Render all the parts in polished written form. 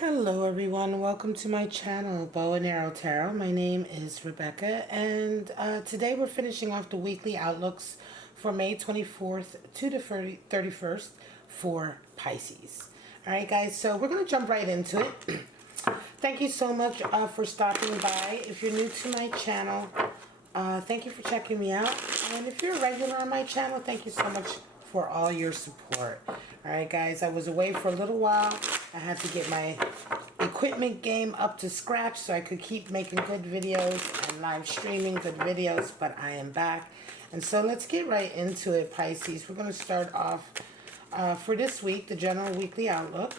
Hello everyone, welcome to my channel, Bow and Arrow Tarot. My name is Rebecca, and today we're finishing off the weekly outlooks for May 24th to the 31st for Pisces. Alright guys, so we're going to jump right into it. Thank you so much for stopping by. If you're new to my channel, thank you for checking me out. And if you're a regular on my channel, thank you so much for all your support. Alright guys, I was away for a little while. I had to get my equipment game up to scratch so I could keep making good videos and live streaming good videos, but I am back. And so let's get right into it, Pisces. We're going to start off for this week, the general weekly outlook.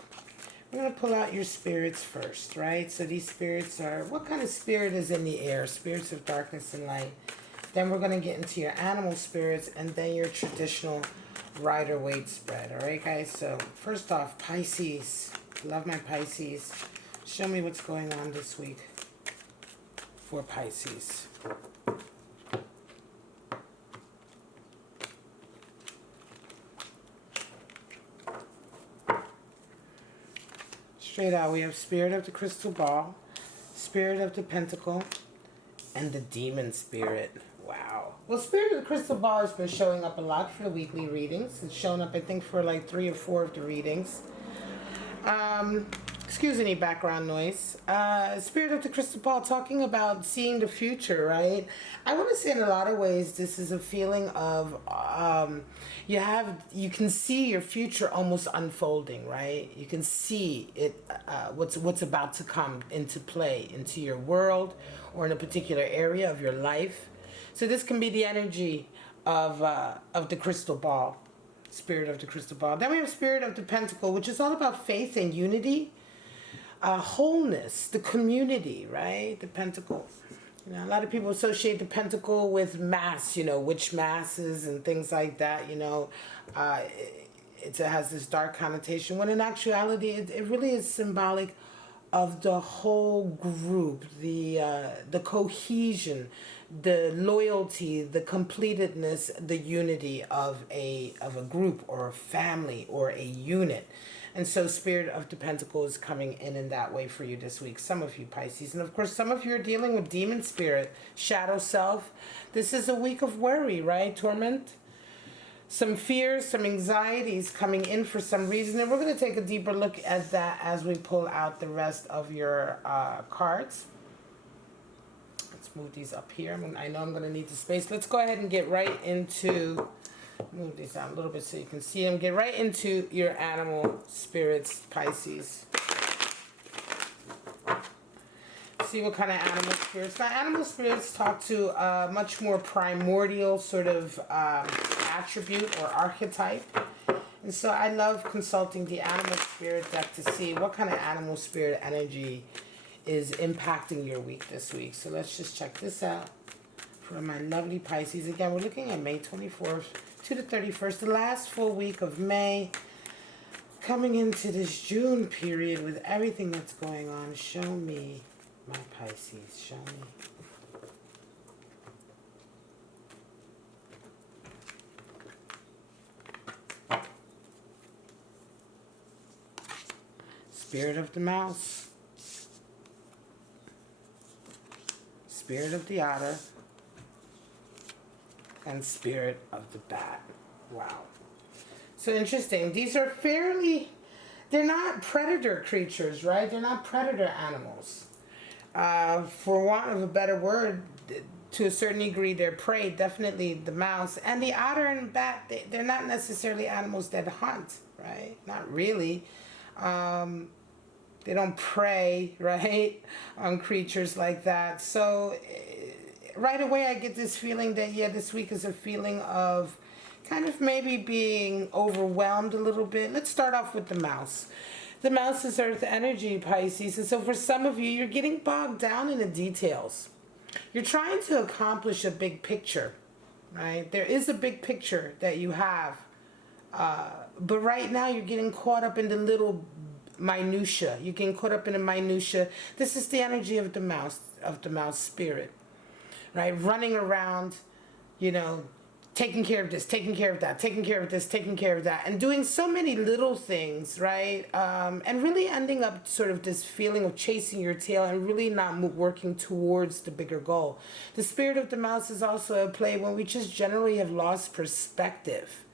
We're going to pull out your spirits first, right? So these spirits are, what kind of spirit is in the air? Spirits of darkness and light. Then we're going to get into your animal spirits and then your traditional Rider-Waite spread. Alright guys, so first off, Pisces. Love my Pisces. Show me what's going on this week for Pisces. Straight out, we have Spirit of the Crystal Ball, Spirit of the Pentacle, and the Demon Spirit. Wow. Well, Spirit of the Crystal Ball has been showing up a lot for the weekly readings. It's shown up, I think, for like 3 or 4 of the readings. Excuse any background noise. Spirit of the Crystal Ball talking about seeing the future, right? I want to say in a lot of ways this is a feeling of you can see your future almost unfolding, right? You can see it what's about to come into play into your world or in a particular area of your life. So this can be the energy of the crystal ball. Spirit of the Crystal Ball. Then we have Spirit of the Pentacle, which is all about faith and unity, wholeness, the community, right? The Pentacle. You know, a lot of people associate the Pentacle with mass, you know, witch masses and things like that, you know. It has this dark connotation, when in actuality it really is symbolic of the whole group, the cohesion, the loyalty, the completedness, the unity of a group or a family or a unit. And so Spirit of the Pentacle is coming in that way for you this week. Some of you Pisces. And of course, some of you are dealing with demon spirit, shadow self. This is a week of worry, right? Torment. Some fears, some anxieties coming in for some reason. And we're going to take a deeper look at that as we pull out the rest of your cards. Let's move these up here. I know I'm going to need the space. Let's go ahead and get right into, move these down a little bit so you can see them. Get right into your animal spirits, Pisces. See what kind of animal spirits. Now, animal spirits talk to a much more primordial sort of attribute or archetype. And so I love consulting the animal spirit deck to see what kind of animal spirit energy is impacting your week this week. So let's just check this out for my lovely Pisces. Again, we're looking at May 24th to the 31st, the last full week of May. Coming into this June period with everything that's going on. Show me my Pisces. Show me. Spirit of the Mouse. Spirit of the Otter. And Spirit of the Bat. Wow. So interesting. These are they're not predator creatures, right? They're not predator animals. For want of a better word, to a certain degree, they're prey. Definitely the mouse. And the otter and bat, they're not necessarily animals that hunt, right? Not really. They don't prey, right, on creatures like that. So right away I get this feeling that, yeah, this week is a feeling of kind of maybe being overwhelmed a little bit. Let's start off with the mouse. The mouse is earth energy, Pisces. And so for some of you, you're getting bogged down in the details. You're trying to accomplish a big picture, right? There is a big picture that you have. But right now you're getting caught up in the little minutia. You're getting caught up in the minutia. This is the energy of the mouse spirit, right? Running around, you know, taking care of this, taking care of that, taking care of this, taking care of that, and doing so many little things, right? And really ending up sort of this feeling of chasing your tail and really not working towards the bigger goal. The spirit of the mouse is also at play when we just generally have lost perspective,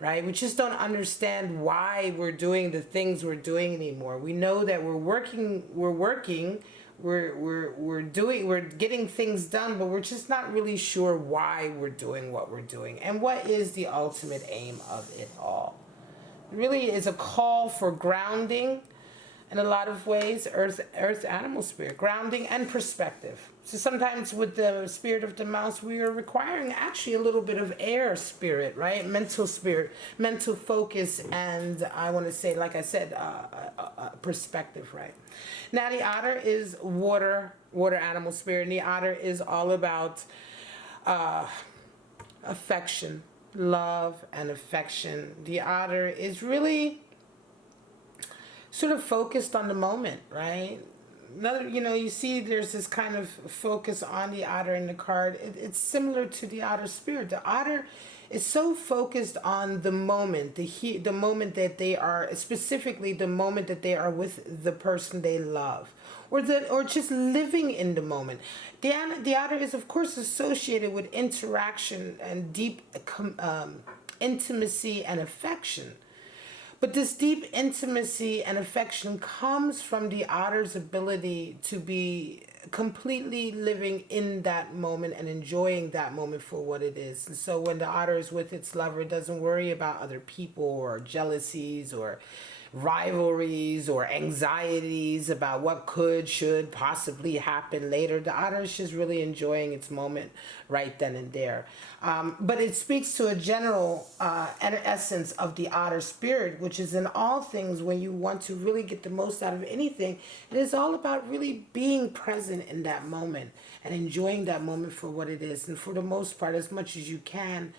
right? We just don't understand why we're doing the things we're doing anymore. We know that we're getting things done, but we're just not really sure why we're doing what we're doing and what is the ultimate aim of it all. It really is a call for grounding in a lot of ways, earth animal spirit, grounding and perspective. So sometimes with the spirit of the mouse, we are requiring actually a little bit of air spirit, right? Mental spirit, mental focus, and I want to say, like I said, perspective, right? Now the otter is water animal spirit, and the otter is all about affection, love, and affection. The otter is really sort of focused on the moment, right? Another, you see there's this kind of focus on the otter in the card. It's similar to the otter spirit. The otter is so focused on the moment, the moment that they are, specifically the moment that they are with the person they love, or just living in the moment. The otter is, of course, associated with interaction and deep intimacy and affection. But this deep intimacy and affection comes from the otter's ability to be completely living in that moment and enjoying that moment for what it is. And so when the otter is with its lover, it doesn't worry about other people or jealousies or rivalries or anxieties about what could, should possibly happen later. The otter is just really enjoying its moment right then and there. But it speaks to a general essence of the otter spirit, which is in all things when you want to really get the most out of anything. It is all about really being present in that moment and enjoying that moment for what it is. And for the most part, as much as you can,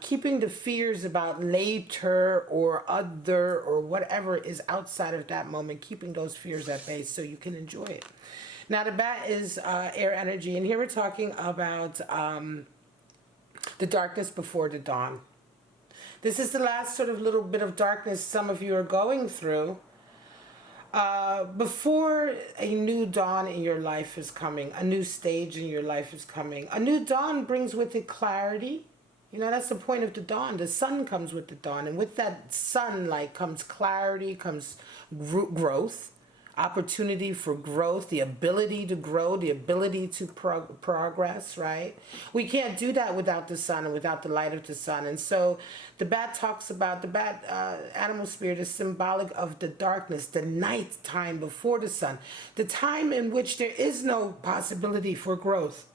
keeping the fears about later or other or whatever is outside of that moment, keeping those fears at bay so you can enjoy it. Now the bat is air energy, and here we're talking about the darkness before the dawn. This is the last sort of little bit of darkness some of you are going through before a new dawn in your life is coming, a new stage in your life is coming. A new dawn brings with it clarity. That's the point of the dawn. The sun comes with the dawn. And with that sunlight comes clarity, comes growth, opportunity for growth, the ability to grow, the ability to progress, right? We can't do that without the sun and without the light of the sun. And so the bat talks about, the bat animal spirit is symbolic of the darkness, the night time before the sun, the time in which there is no possibility for growth.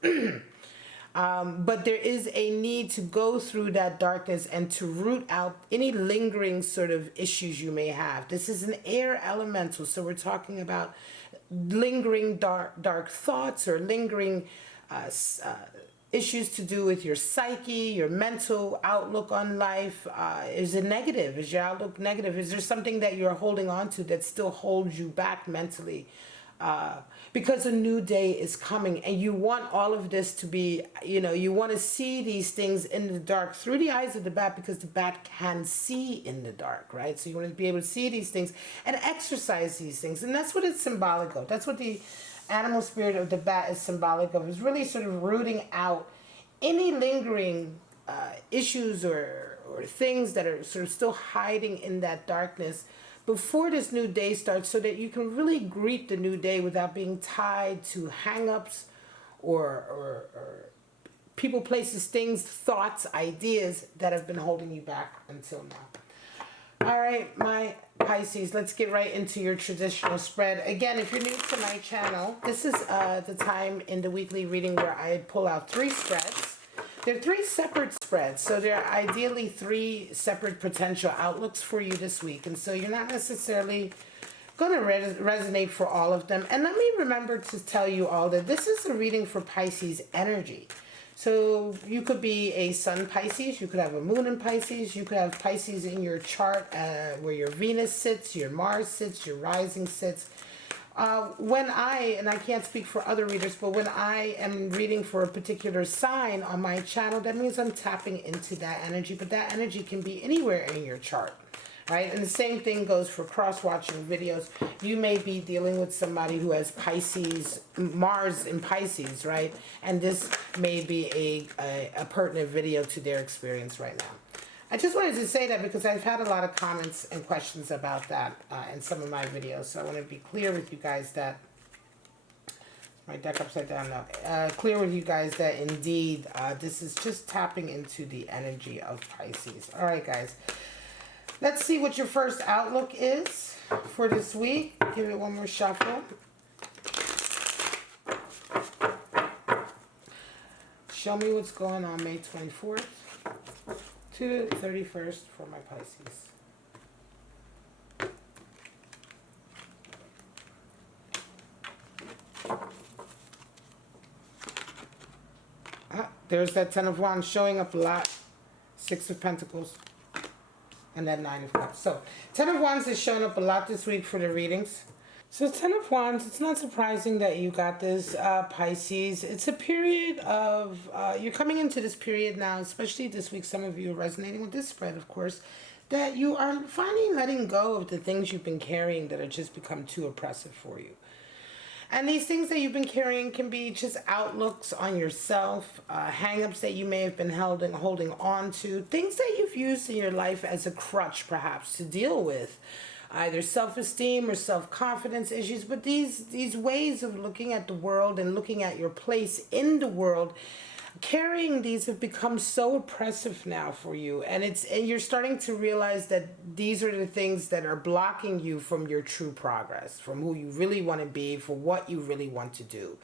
But there is a need to go through that darkness and to root out any lingering sort of issues you may have. This is an air elemental, so we're talking about lingering dark thoughts or lingering issues to do with your psyche, your mental outlook on life. Is it negative? Is your outlook negative? Is there something that you're holding on to that still holds you back mentally? Because a new day is coming and you want all of this to be, you want to see these things in the dark through the eyes of the bat, because the bat can see in the dark, right? So you want to be able to see these things and exercise these things. And that's what it's symbolic of. That's what the animal spirit of the bat is symbolic of, is really sort of rooting out any lingering issues or things that are sort of still hiding in that darkness before this new day starts, so that you can really greet the new day without being tied to hang-ups or people, places, things, thoughts, ideas that have been holding you back until now. All right, my Pisces, let's get right into your traditional spread. Again, if you're new to my channel, this is the time in the weekly reading where I pull out 3 spreads. They're 3 separate spreads, so they're ideally 3 separate potential outlooks for you this week. And so you're not necessarily going to resonate for all of them. And let me remember to tell you all that this is a reading for Pisces energy. So you could be a sun Pisces, you could have a moon in Pisces, you could have Pisces in your chart where your Venus sits, your Mars sits, your rising sits, When and I can't speak for other readers, but when I am reading for a particular sign on my channel, that means I'm tapping into that energy, but that energy can be anywhere in your chart, right? And the same thing goes for cross-watching videos. You may be dealing with somebody who has Pisces, Mars in Pisces, right? And this may be a pertinent video to their experience right now. I just wanted to say that because I've had a lot of comments and questions about that in some of my videos. So I want to be clear with you guys that, my deck upside down now, clear with you guys that indeed this is just tapping into the energy of Pisces. All right, guys. Let's see what your first outlook is for this week. Give it one more shuffle. Show me what's going on May 24th. to the 31st for my Pisces. There's that Ten of Wands showing up a lot. Six of Pentacles. And that Nine of Cups. So, Ten of Wands is showing up a lot this week for the readings. So, Ten of Wands, it's not surprising that you got this, Pisces. It's a period of, you're coming into this period now, especially this week, some of you are resonating with this spread, of course, that you are finally letting go of the things you've been carrying that have just become too oppressive for you. And these things that you've been carrying can be just outlooks on yourself, hang-ups that you may have been holding on to, things that you've used in your life as a crutch, perhaps, to deal with either self-esteem or self-confidence issues. But these ways of looking at the world and looking at your place in the world, carrying these have become so oppressive now for you, and you're starting to realize that these are the things that are blocking you from your true progress, from who you really want to be, for what you really want to do.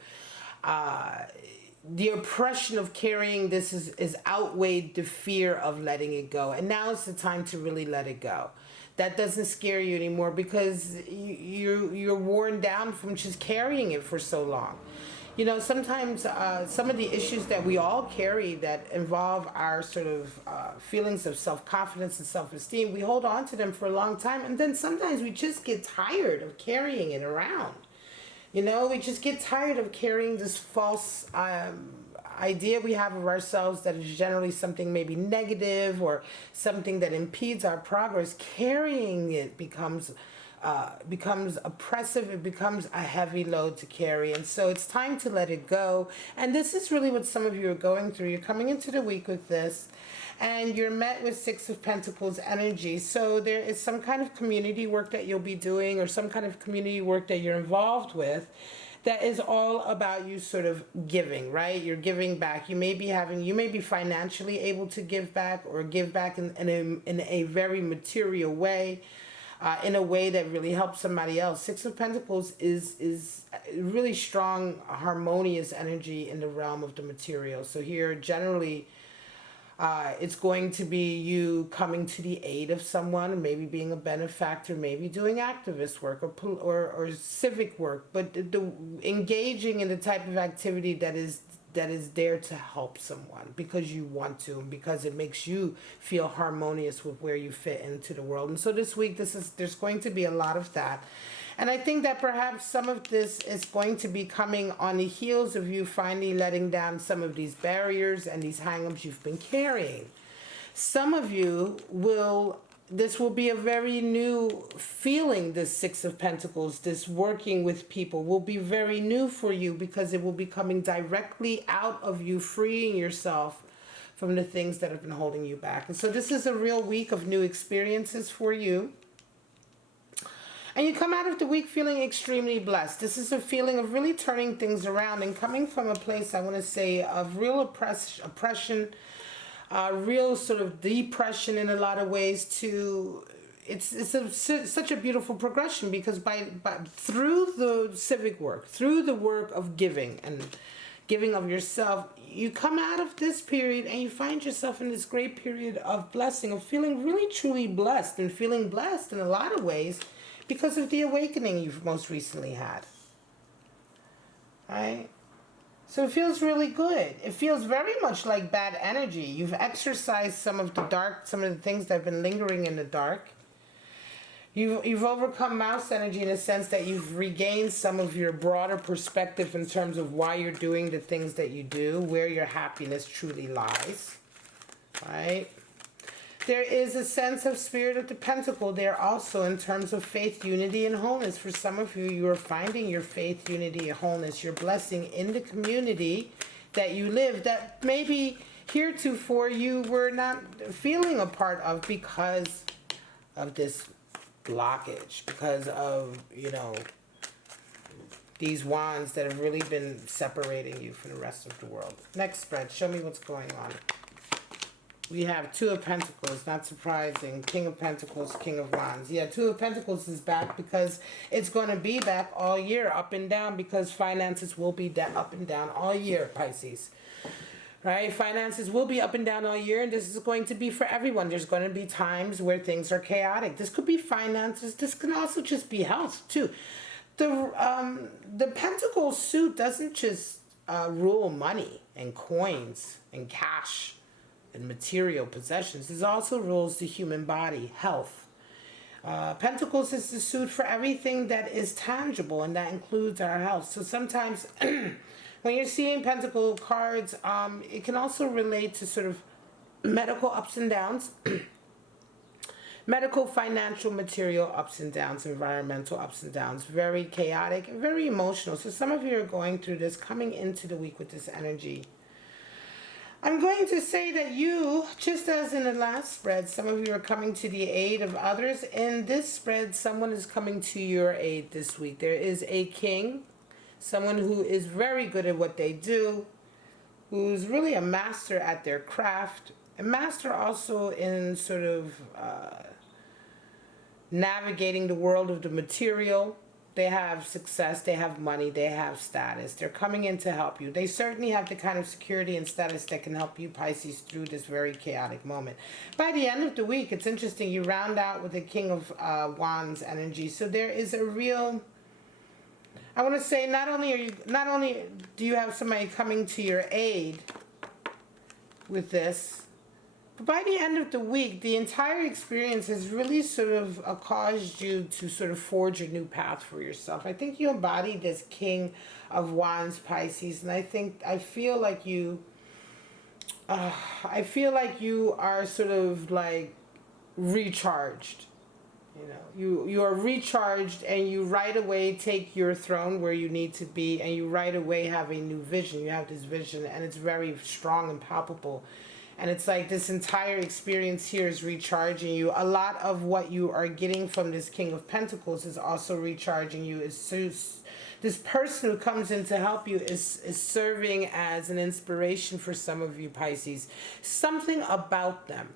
The oppression of carrying this is outweighed the fear of letting it go, and now is the time to really let it go. That doesn't scare you anymore because you're worn down from just carrying it for so long. You know, sometimes some of the issues that we all carry that involve our sort of feelings of self-confidence and self-esteem, we hold on to them for a long time, and then sometimes we just get tired of carrying it around. You know, we just get tired of carrying this false idea we have of ourselves that is generally something maybe negative or something that impedes our progress. Carrying it becomes oppressive. It becomes a heavy load to carry, and so it's time to let it go. And this is really what some of you are going through. You're coming into the week with this, and you're met with Six of Pentacles energy. So there is some kind of community work that you'll be doing, or some kind of community work that you're involved with, that is all about you sort of giving, right? You're giving back. You may be financially able to give back, or give back in a very material way. In a way that really helps somebody else. Six of Pentacles is really strong, harmonious energy in the realm of the material. So here, generally, it's going to be you coming to the aid of someone, maybe being a benefactor, maybe doing activist work or civic work, but engaging in the type of activity that is there to help someone because you want to, and because it makes you feel harmonious with where you fit into the world. And so this week, there's going to be a lot of that. And I think that perhaps some of this is going to be coming on the heels of you finally letting down some of these barriers and these hang-ups you've been carrying. Some of you this will be a very new feeling, this Six of Pentacles, this working with people will be very new for you because it will be coming directly out of you, freeing yourself from the things that have been holding you back. And so this is a real week of new experiences for you. And you come out of the week feeling extremely blessed. This is a feeling of really turning things around and coming from a place, I want to say, of real oppression, real sort of depression in a lot of ways, to such a beautiful progression, because through the civic work, through the work of giving and giving of yourself, you come out of this period and you find yourself in this great period of blessing, of feeling really truly blessed, and feeling blessed in a lot of ways because of the awakening you've most recently had. Right? So it feels really good. It feels very much like bad energy. You've exorcised some of the things that have been lingering in the dark. You've overcome mouse energy in a sense that you've regained some of your broader perspective in terms of why you're doing the things that you do, where your happiness truly lies, right? There is a sense of Spirit of the Pentacle there also in terms of faith, unity, and wholeness. For some of you, you are finding your faith, unity, and wholeness, your blessing in the community that you live that maybe heretofore you were not feeling a part of because of this blockage, because of, you know, these wands that have really been separating you from the rest of the world. Next spread, show me what's going on. We have Two of Pentacles, not surprising. King of Pentacles, King of Wands. Yeah, Two of Pentacles is back because it's going to be back all year, up and down, because finances will be up and down all year, Pisces. Right? Finances will be up and down all year, and this is going to be for everyone. There's going to be times where things are chaotic. This could be finances. This can also just be health, too. The Pentacle suit doesn't just rule money and coins and cash and material possessions. It also rules the human body, health. Pentacles is the suit for everything that is tangible, and that includes our health. So sometimes when you're seeing Pentacle cards, it can also relate to sort of medical ups and downs, medical, financial, material ups and downs, environmental ups and downs, very chaotic, very emotional. So some of you are going through this, coming into the week with this energy. I'm going to say that you, just as in the last spread, some of you are coming to the aid of others. In this spread, someone is coming to your aid this week. There is a king, someone who is very good at what they do, who's really a master at their craft, a master also in sort of navigating the world of the material. They have success, they have money, they have status. They're coming in to help you. They certainly have the kind of security and status that can help you, Pisces, through this very chaotic moment. By the end of the week, it's interesting, you round out with the King of Wands energy. So there is a real, I want to say, not only do you have somebody coming to your aid with this, by the end of the week, the entire experience has really sort of caused you to sort of forge a new path for yourself. I think you embody this King of Wands, Pisces, and I feel like you are sort of like recharged. You know, you are recharged, and you right away take your throne where you need to be, and you right away have a new vision. You have this vision, and it's very strong and palpable. And it's like this entire experience here is recharging you. A lot of what you are getting from this King of Pentacles is also recharging you. This person who comes in to help you is serving as an inspiration for some of you, Pisces. Something about them.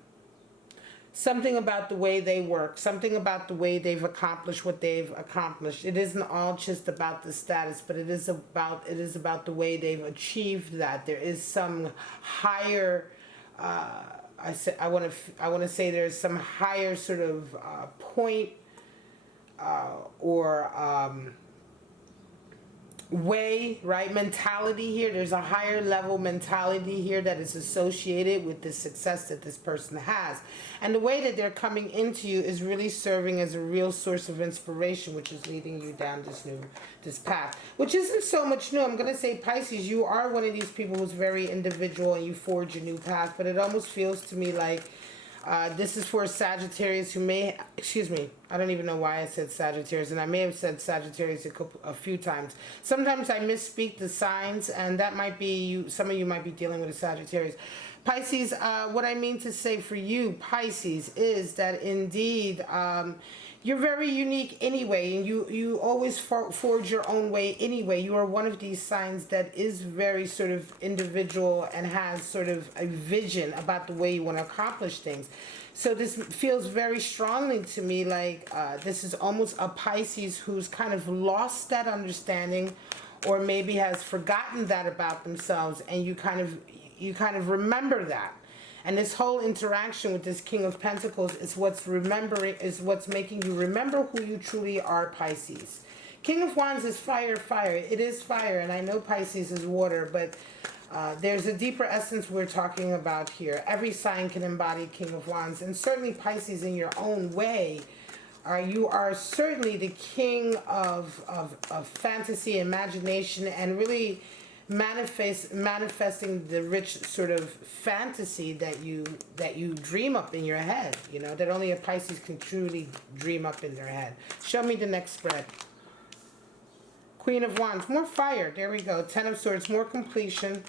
Something about the way they work. Something about the way they've accomplished what they've accomplished. It isn't all just about the status, but it is about the way they've achieved that. There is some higher... I want to say there's some higher sort of point or way, right, mentality here. There's a higher level mentality here that is associated with the success that this person has. And the way that they're coming into you is really serving as a real source of inspiration, which is leading you down this path, which isn't so much new. I'm going to say, Pisces, you are one of these people who's very individual and you forge a new path, but it almost feels to me like this is for Sagittarius who may, I don't even know why I said Sagittarius, and I may have said Sagittarius a few times. Sometimes I misspeak the signs, and that might be you. Some of you might be dealing with a Sagittarius. Pisces, what I mean to say for you, Pisces, is that indeed you're very unique anyway, and you always forge your own way anyway. You are one of these signs that is very sort of individual and has sort of a vision about the way you want to accomplish things. So this feels very strongly to me like this is almost a Pisces who's kind of lost that understanding, or maybe has forgotten that about themselves, and you kind of remember that. And this whole interaction with this King of Pentacles is what's making you remember who you truly are, Pisces. King of Wands is fire, fire. It is fire, and I know Pisces is water, but there's a deeper essence we're talking about here. Every sign can embody King of Wands, and certainly Pisces in your own way You are certainly the king of fantasy, imagination, and really manifesting the rich sort of fantasy that you dream up in your head, you know, that only a Pisces can truly dream up in their head. Show me the next spread. Queen of Wands, more fire. There we go. Ten of Swords, more completion.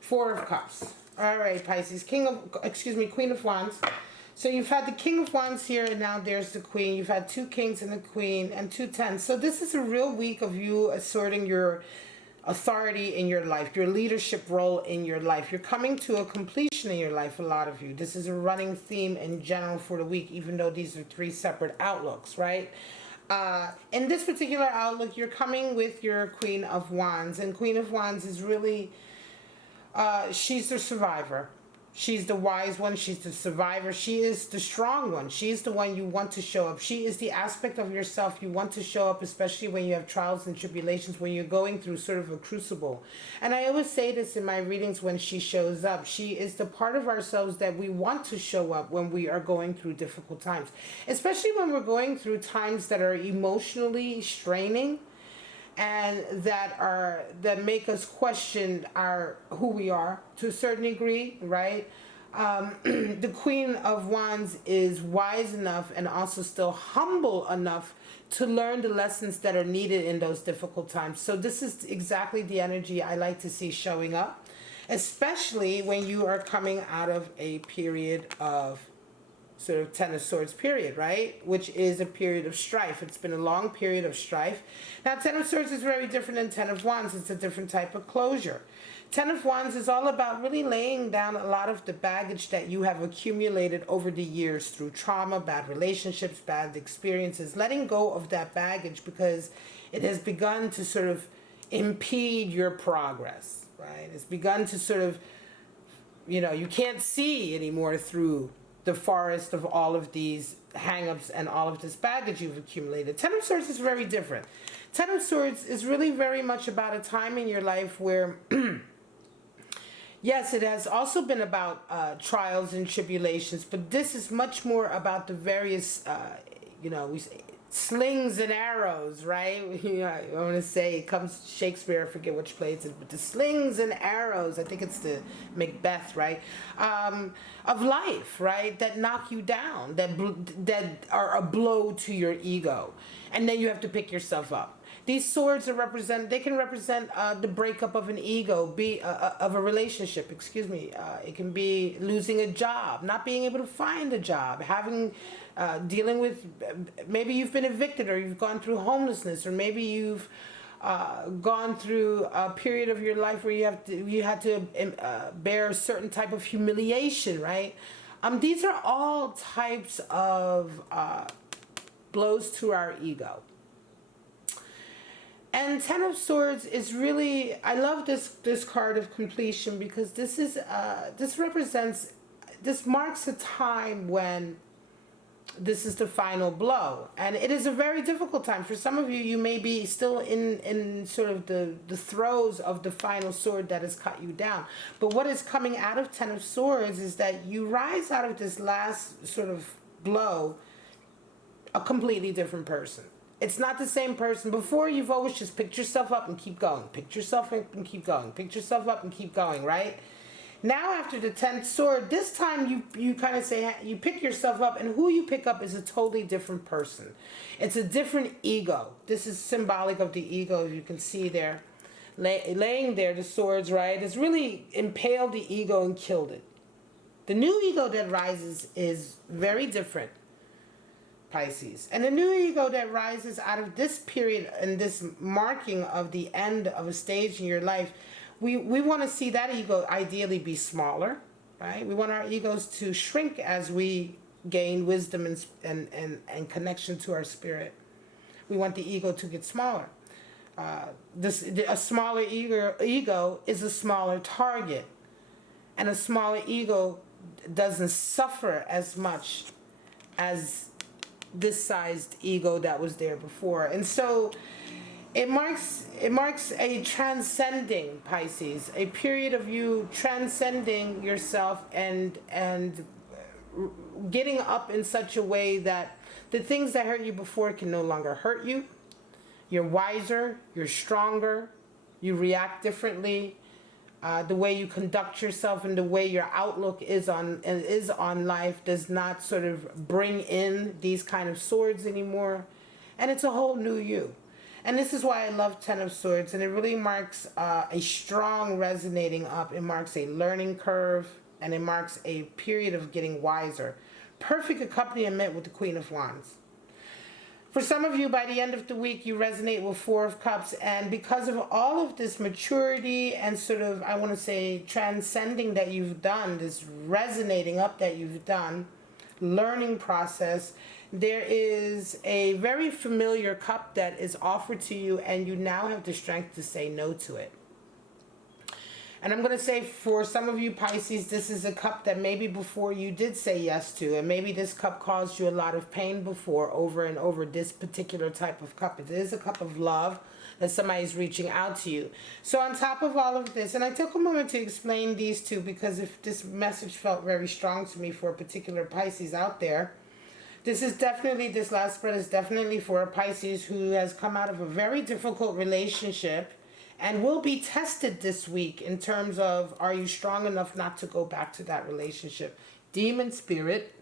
Four of Cups. All right, Pisces. Queen of Wands. So you've had the King of Wands here, and now there's the Queen. You've had two Kings and the Queen, and two Tens. So this is a real week of you asserting your authority in your life, your leadership role in your life. You're coming to a completion in your life, a lot of you. This is a running theme in general for the week, even though these are three separate outlooks, right? In this particular outlook, you're coming with your Queen of Wands, and Queen of Wands is really, she's the survivor. She's the wise one. She's the survivor. She is the strong one. She is the one you want to show up. She is the aspect of yourself you want to show up, especially when you have trials and tribulations, when you're going through sort of a crucible. And I always say this in my readings when she shows up. She is the part of ourselves that we want to show up when we are going through difficult times, especially when we're going through times that are emotionally straining and that make us question who we are to a certain degree, right? The Queen of Wands is wise enough and also still humble enough to learn the lessons that are needed in those difficult times. So this is exactly the energy I like to see showing up, especially when you are coming out of a period of sort of Ten of Swords period, right? Which is a period of strife. It's been a long period of strife. Now, Ten of Swords is very different than Ten of Wands. It's a different type of closure. Ten of Wands is all about really laying down a lot of the baggage that you have accumulated over the years through trauma, bad relationships, bad experiences, letting go of that baggage because it has begun to sort of impede your progress, right? It's begun to sort of, you know, you can't see anymore through the forest of all of these hang-ups and all of this baggage you've accumulated. Ten of Swords is very different. Ten of Swords is really very much about a time in your life where, yes, it has also been about trials and tribulations, but this is much more about the various, we say, slings and arrows, right? I want to say it comes Shakespeare, I forget which play it's in, but the slings and arrows, I think it's the Macbeth, right? Of life, right? That knock you down, that are a blow to your ego, and then you have to pick yourself up. These swords they can represent the breakup of an ego, of a relationship, excuse me. It can be losing a job, not being able to find a job, dealing with, maybe you've been evicted or you've gone through homelessness, or maybe you've gone through a period of your life where you had to bear a certain type of humiliation, right? These are all types of blows to our ego. And Ten of Swords is really, I love this card of completion because this marks a time when this is the final blow. And it is a very difficult time. For some of you, you may be still in sort of the throes of the final sword that has cut you down. But what is coming out of Ten of Swords is that you rise out of this last sort of blow a completely different person. It's not the same person. Before, you've always just picked yourself up and keep going. Pick yourself up and keep going. Pick yourself up and keep going, right? Now, after the 10th sword, this time you kind of say, you pick yourself up, and who you pick up is a totally different person. It's a different ego. This is symbolic of the ego, you can see there. Laying there, the swords, right? It's really impaled the ego and killed it. The new ego that rises is very different, Pisces. And the new ego that rises out of this period and this marking of the end of a stage in your life, we want to see that ego ideally be smaller, right? We want our egos to shrink as we gain wisdom and connection to our spirit. We want the ego to get smaller. A smaller ego is a smaller target. And a smaller ego doesn't suffer as much as this sized ego that was there before. And so it marks a transcending, Pisces, a period of you transcending yourself and getting up in such a way that The things that hurt you before can no longer hurt you. You're wiser, you're stronger, you react differently. The way you conduct yourself and the way your outlook is on life does not sort of bring in these kind of swords anymore. And it's a whole new you. And this is why I love Ten of Swords. And it really marks a strong resonating up. It marks a learning curve. And it marks a period of getting wiser. Perfect accompaniment with the Queen of Wands. For some of you, by the end of the week, you resonate with Four of Cups. And because of all of this maturity and sort of, I want to say, transcending that you've done, this resonating up that you've done, learning process, there is a very familiar cup that is offered to you, and you now have the strength to say no to it. And I'm going to say for some of you Pisces, this is a cup that maybe before you did say yes to, and maybe this cup caused you a lot of pain before over and over. This particular type of cup, it is a cup of love that somebody's reaching out to you. So on top of all of this, and I took a moment to explain these two because if this message felt very strong to me for a particular Pisces out there, this last spread is definitely for a Pisces who has come out of a very difficult relationship and will be tested this week in terms of, are you strong enough not to go back to that relationship? Demon spirit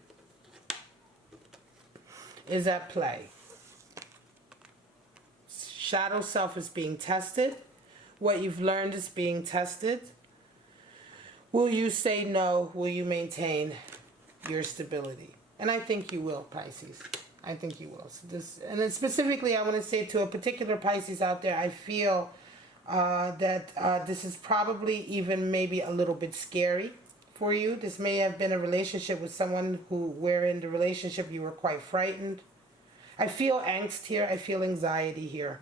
is at play. Shadow self is being tested. What you've learned is being tested. Will you say no? Will you maintain your stability? And I think you will, Pisces. I think you will. So and then specifically, I want to say to a particular Pisces out there, I feel that this is probably even maybe a little bit scary for you. This may have been a relationship with someone where in the relationship you were quite frightened. I feel angst here. I feel anxiety here.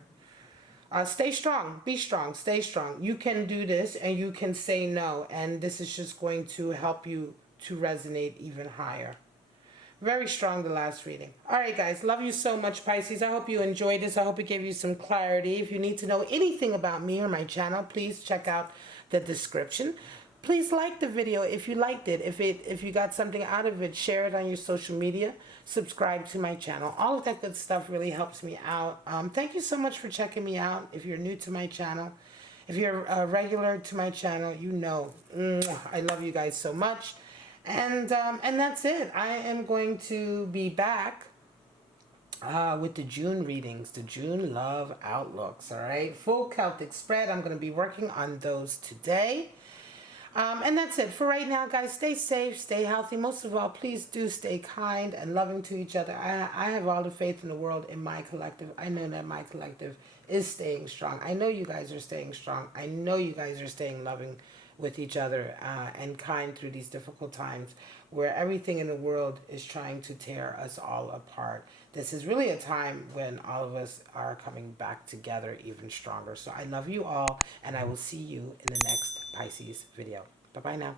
Stay strong. Be strong. Stay strong. You can do this and you can say no. And this is just going to help you to resonate even higher. Very strong, the last reading. All right, guys. Love you so much, Pisces. I hope you enjoyed this. I hope it gave you some clarity. If you need to know anything about me or my channel, please check out the description. Please like the video if you liked it. If you got something out of it, share it on your social media. Subscribe to my channel. All of that good stuff really helps me out. Thank you so much for checking me out. If you're new to my channel, if you're a regular to my channel, you know I love you guys so much. And that's it. I am going to be back with the June readings, the June love outlooks. All right, full Celtic spread. I'm going to be working on those today. And that's it for right now, guys. Stay safe, stay healthy. Most of all, please do stay kind and loving to each other. I have all the faith in the world in my collective. I know that my collective is staying strong. I know you guys are staying strong. I know you guys are staying loving with each other and kind through these difficult times where everything in the world is trying to tear us all apart. This is really a time when all of us are coming back together even stronger. So I love you all, and I will see you in the next Pisces video. Bye-bye now.